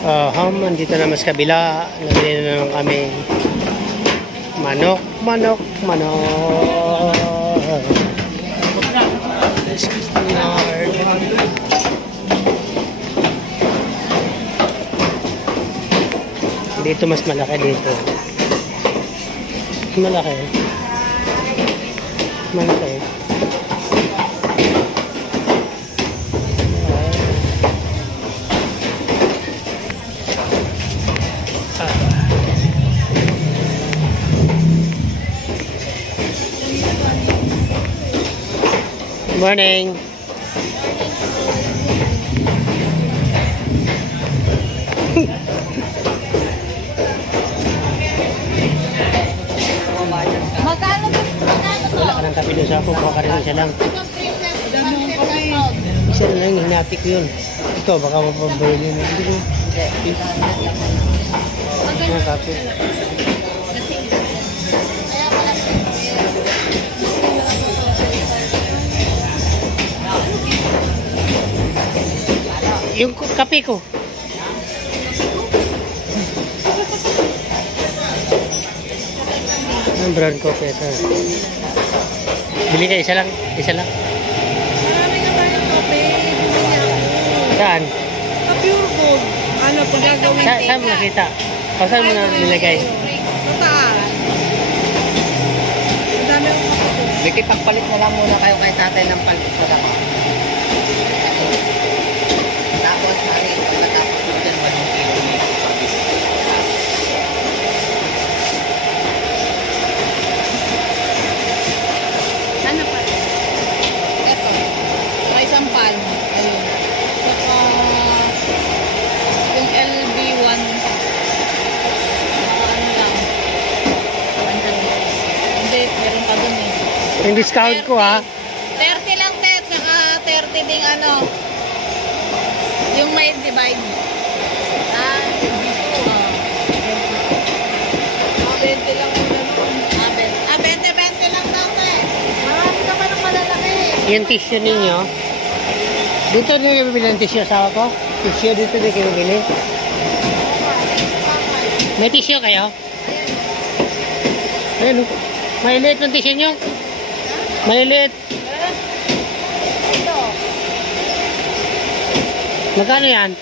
Andito naman sa kabila. Nabili na naman kami manok. Dito mas malaki dito. Malaki. Morning. Wala ka ng kape doon sa ako, baka rin isa lang. Isa lang, hinati ko yun. Ito, baka mapabili mo. Hindi ko. Mga kape. Yung kape ko. Ang brown coffee ito. Bili ka isa lang. Marami na ba yung kape? Saan? Pure gold. Ano pag gagawin? Saan mo nakita? Saan mo na nilagay? Total. Ang dami yung kape. Biki, pagpalit na lang muna kayo kay tatay ng palit na lang. Tapos, pagkatapos mo dyan, manungkin mo yung pag-isip. Ano pa? Ito. May isang palm. Ayun. Saka yung LB1. Ano lang. Hindi, meron pa dun eh. Yung discount ko ha. 30 lang, Ted. Saka 30 ding ano. Yung may divide. Ah, LB2. 20 lang yung naman. 20 lang daw, Ted. Marami ka pa ng malalaki. Yung tissue ninyo. Dito na kayo bibili ng tissue asawa ko. Tissue dito na kayo bibili. May tissue kayo? Ayan. Maliliit ng tissue nyo. Maliliit. Ito. Magkano yan?